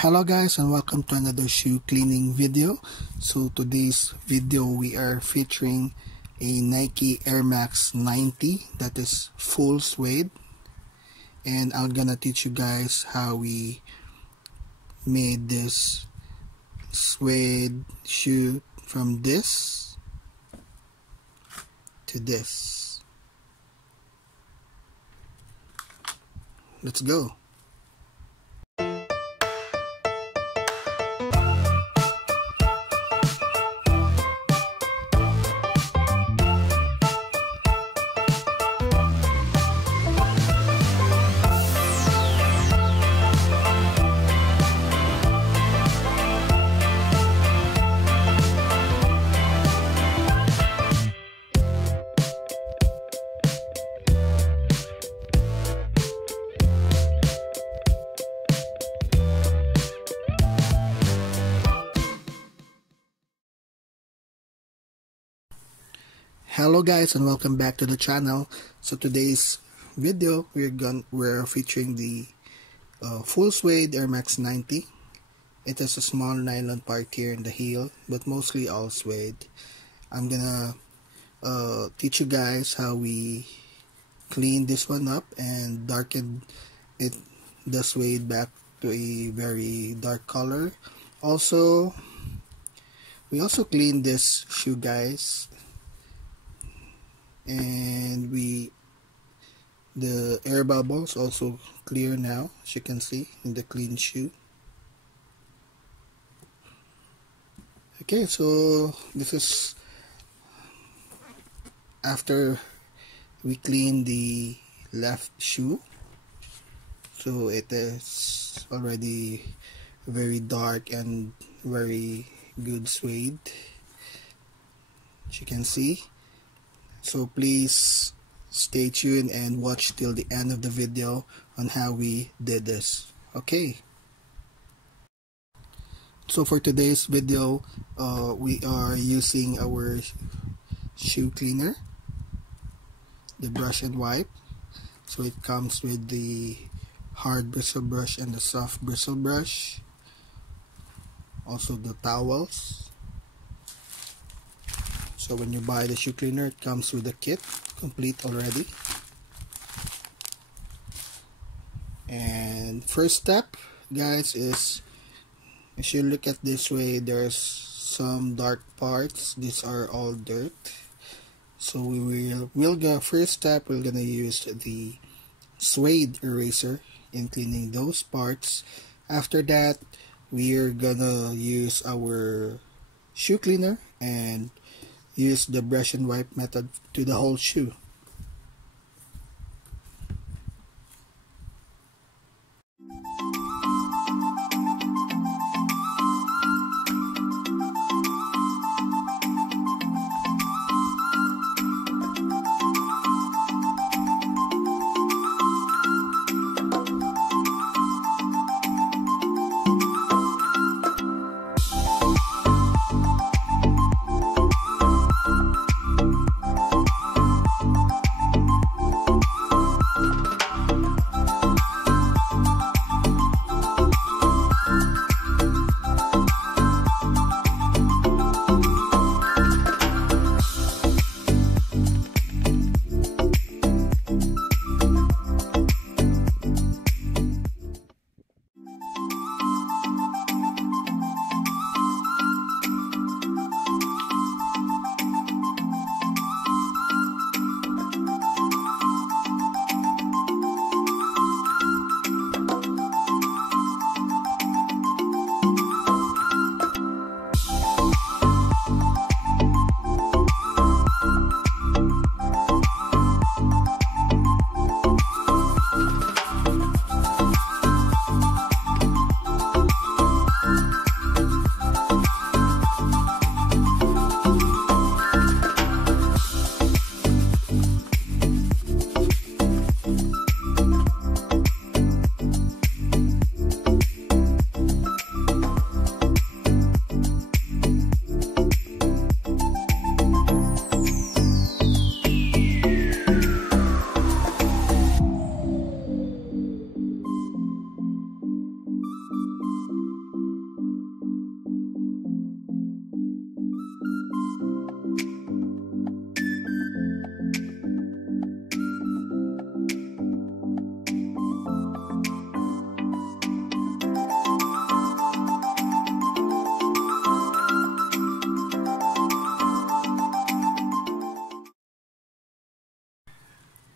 Hello guys, and welcome to another shoe cleaning video. So today's video we are featuring a Nike Air Max 90 that is full suede, and I'm gonna teach you guys how we made this suede shoe from this to this. Let's go. Hello guys, and welcome back to the channel. So today's video we're featuring the full suede Air Max 90. It has a small nylon part here in the heel, but mostly all suede. I'm gonna teach you guys how we clean this one up and darken the suede back to a very dark color. Also, we also clean this shoe, guys, and the air bubbles also clear now, as you can see in the clean shoe. Okay, so this is after we clean the left shoe. So it is already very dark and very good suede, as you can see. So please stay tuned and watch till the end of the video on how we did this. Okay. So for today's video, we are using our shoe cleaner, the brush and wipe. So it comes with the hard bristle brush and the soft bristle brush. Also the towels. So when you buy the shoe cleaner, it comes with a kit, complete already. And first step, guys, is as you look at this way, there's some dark parts. These are all dirt. So first step, we're gonna use the suede eraser in cleaning those parts. After that, we're gonna use our shoe cleaner and use the brush and wipe method to the whole shoe.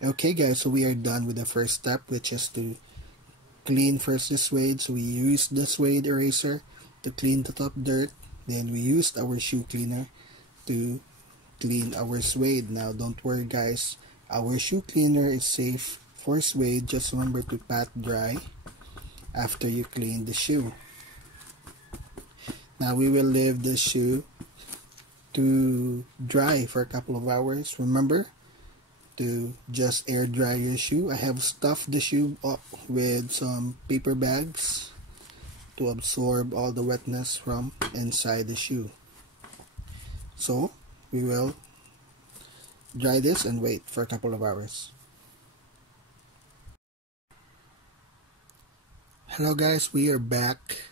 Okay guys, so we are done with the first step, which is to clean first the suede. So we used the suede eraser to clean the top dirt. Then we used our shoe cleaner to clean our suede. Now don't worry guys, our shoe cleaner is safe for suede. Just remember to pat dry after you clean the shoe. Now we will leave the shoe to dry for a couple of hours. Remember to just air dry your shoe. I have stuffed the shoe up with some paper bags to absorb all the wetness from inside the shoe. So we will dry this and wait for a couple of hours. Hello guys, we are back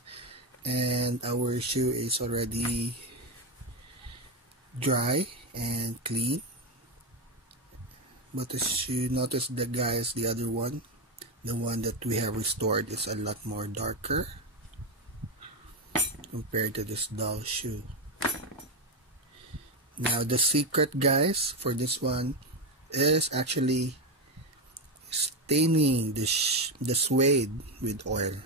and our shoe is already dry and clean. But as you notice, the other one, the one that we have restored, is a lot more darker compared to this dull shoe. Now the secret guys for this one is actually staining the suede with oil.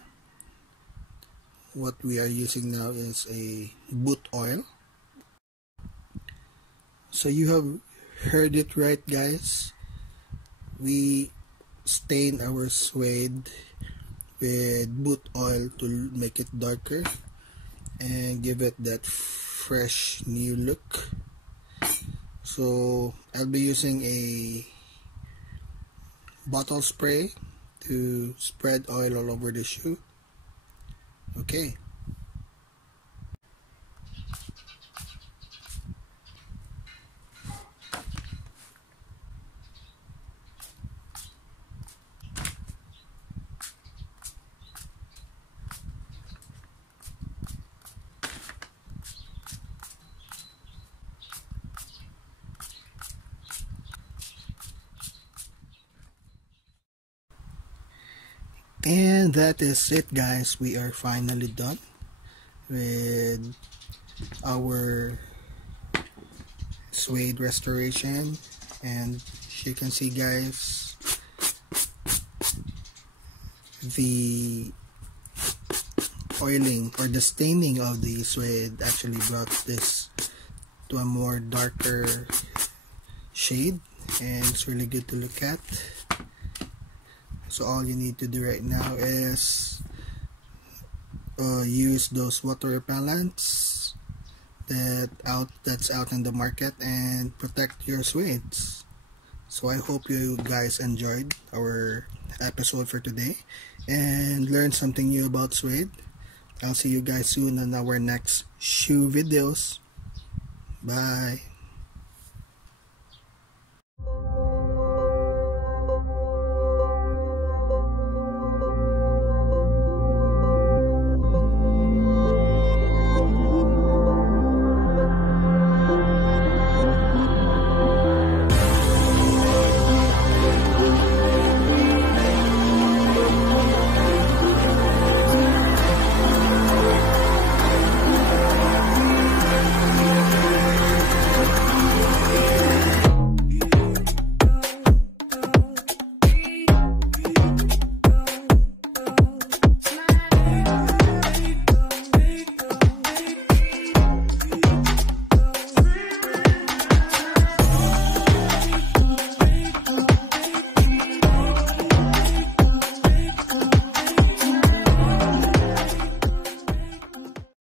What we are using now is a boot oil. So you have heard it right guys. We stain our suede with boot oil to make it darker and give it that fresh new look. So I'll be using a bottle spray to spread oil all over the shoe. Okay. And that is it guys, we are finally done with our suede restoration. And as you can see guys, the oiling or the staining of the suede actually brought this to a more darker shade, and it's really good to look at. So all you need to do right now is use those water repellents that's out in the market and protect your suedes. So I hope you guys enjoyed our episode for today and learned something new about suede. I'll see you guys soon on our next shoe videos. Bye.